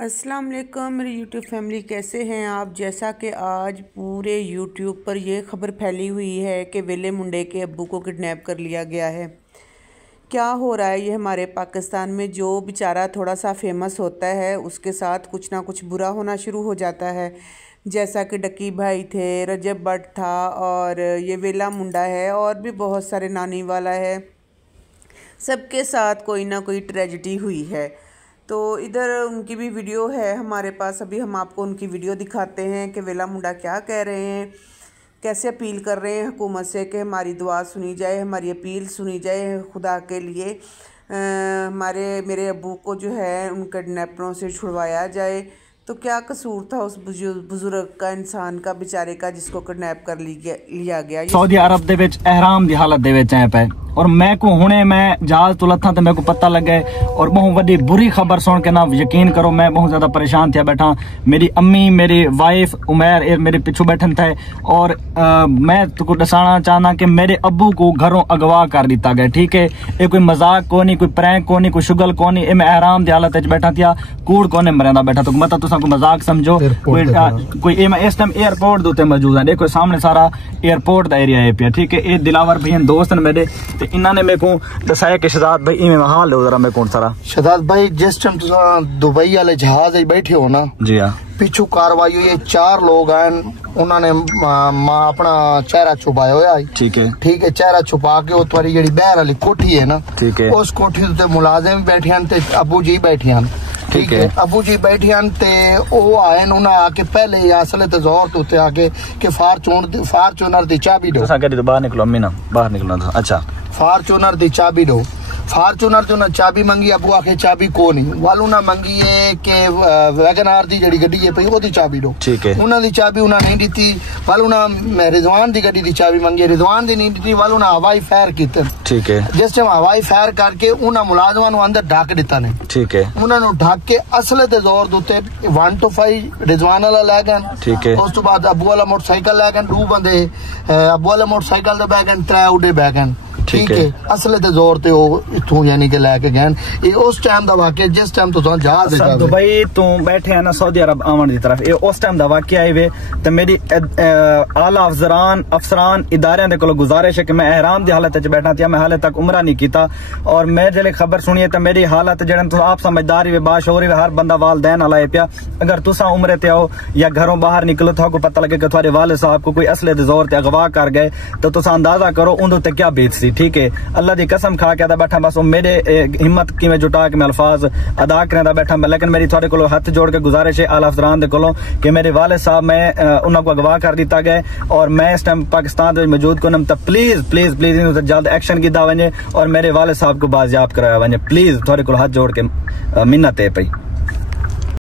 अस्सलाम वालेकुम मेरी यूट्यूब फैमिली, कैसे हैं आप। जैसा कि आज पूरे यूट्यूब पर ये खबर फैली हुई है कि वेले मुंडे के अब्बू को किडनैप कर लिया गया है। क्या हो रहा है ये हमारे पाकिस्तान में। जो बेचारा थोड़ा सा फेमस होता है उसके साथ कुछ ना कुछ बुरा होना शुरू हो जाता है। जैसा कि डकी भाई थे, रजब भट्ट था और ये वेला मुंडा है और भी बहुत सारे नानी वाला है। सबके साथ कोई ना कोई ट्रेजिडी हुई है। तो इधर उनकी भी वीडियो है हमारे पास, अभी हम आपको उनकी वीडियो दिखाते हैं कि वेला मुंडा क्या कह रहे हैं, कैसे अपील कर रहे हैं हुकूमत से कि हमारी दुआ सुनी जाए, हमारी अपील सुनी जाए खुदा के लिए। मेरे अब्बू को जो है उन किडनैपरों से छुड़वाया जाए। तो क्या कसूर था उस बुजुर्ग का, इंसान का, बेचारे का, जिसको किडनैप कर लिया गया। सऊदी अरब दे विच एहराम दी हालत दे विच पे और मैं को हुणे मैं जहाज तो लथा तो मेरे को पता लगे और बहुत बड़ी बुरी खबर सुन के ना यकीन करो मैं बहुत ज्यादा परेशान था बैठा। मेरी अम्मी, मेरी वाइफ उमैर मेरे पीछे बैठन थे और मैं तुमको दसाना चाहना कि मेरे अब्बू को घरों अगवा कर दिता गया। ठीक है, ये कोई मजाक को नहीं, कोई प्रैंक को नहीं, कोई शुगल को नहीं। मैं एहराम दी हालत बैठा था, कूड़ कोने मरिंदा बैठा। तो मतलब तुसा को मजाक समझो। कोई इस टाइम एयरपोर्ट दे मौजूद है। देखो सामने सारा एयरपोर्ट का एरिया है पिया। ठीक है, ये दिलावर भैया दोस्त ने मेरे, तो इन्होंने मेरे को दसाया कि शहजाद भाई इवें हाल लो जरा मेरे को सारा। शहजाद भाई जिस टाइम तुम दुबई वाले जहाज बैठे हो ना जी हाँ, पिछू कार्रवाई हुई, 4 लोग आए, उन्होंने अपना चेहरा छुपाया हुआ। ठीक है, ठीक है, चेहरा छुपा के उत्वारी जी बहर वाली कोठी है ना, ठीक है, उस कोठी ते मुलाजिम बैठे हैं ते अबू जी बैठे हैं। ठीक है, अबू जी बैठे हैं ते ओ आए, उन्हें आके पहले असले ते जोर तो आके कि फार्चूनर दी चाबी दो। बाहर निकलो अम्मी ना, बाहर निकलना था। अच्छा, फार्चूनर दी चाबी दो। फार्चूनर जो ना चाबी मंगी, अबू आखे चाबी को नहीं, वालू ना मंगी है कि वैगनार दी जड़ी गड्डी है पई ओदी चाबी दो। ठीक है, उन्हां दी चाबी उन्हां नहीं दी। वालू ना रिजवान दी गड्डी दी चाबी मंगी, रिजवान दी नहीं दी। वालू ना हवाई फायर कीते। ठीक है, जिस टाइम हवाई फायर करके उन्हां मुलाजमान नु अंदर ढक दिता ने। ठीक है, उन्हां नु ढक के असले ते जोर दुते 1 to 5 रिजवान वाला ले गए। ठीक है, उस तो बाद अबू वाला मोटरसाइकिल ले गए 2 बंदे, अबू वाला मोटरसाइकिल दे बैग एंड 3 उड़े बैग एंड। ठीक है, असले ते जोर ते इथों यानी कि लेके गए। ये उस टाइम दा वाकया जिस टाइम तो जहाज दुबई तो बैठे हैं ना सऊदी अरब आवन दी तरफ, ये उस टाइम दा वाकया है वे। ते मेरी आला अफसरान इदारे दे कोल गुजारिश है कि मैं एहराम दी हालत च बैठा था, मैं हाले तक उमरा नहीं कीता। और मैं जेले खबर सुनी है तो मेरी हालत जेड़न तो आप समझदार ही बाशऊर ही, हर बंदा वालदैन वाला है पिया। अगर तुसा उमरे ते आओ या घरों बाहर निकलो तो आपको पता लगे कि तुम्हारे वाले साहब को कोई असले दे जोर ते अगवा कर गए, तो तुसा अंदाजा करो उन्दे ते क्या बीत सी। ठीक है, अल्लाह दी कसम खा के बैठा, बस मेरे हिम्मत की जुटा के मैं अल्फाज अदा करने बैठा मैं। लेकिन मेरी थोड़े को हाथ जोड़ के गुजारिश है आला अफसरान दे कोलों कि मेरे वाले साहब मैं उन्होंने को अगवा कर दिता गया और मैं इस टाइम पाकिस्तान में मौजूद को तो प्लीज प्लीज प्लीज इन जल्द एक्शन किया वजे और मेरे वाले साहब को बाजियाब कराया वजे। प्लीज थोड़े को हाथ जोड़ के मिन्नत है पई।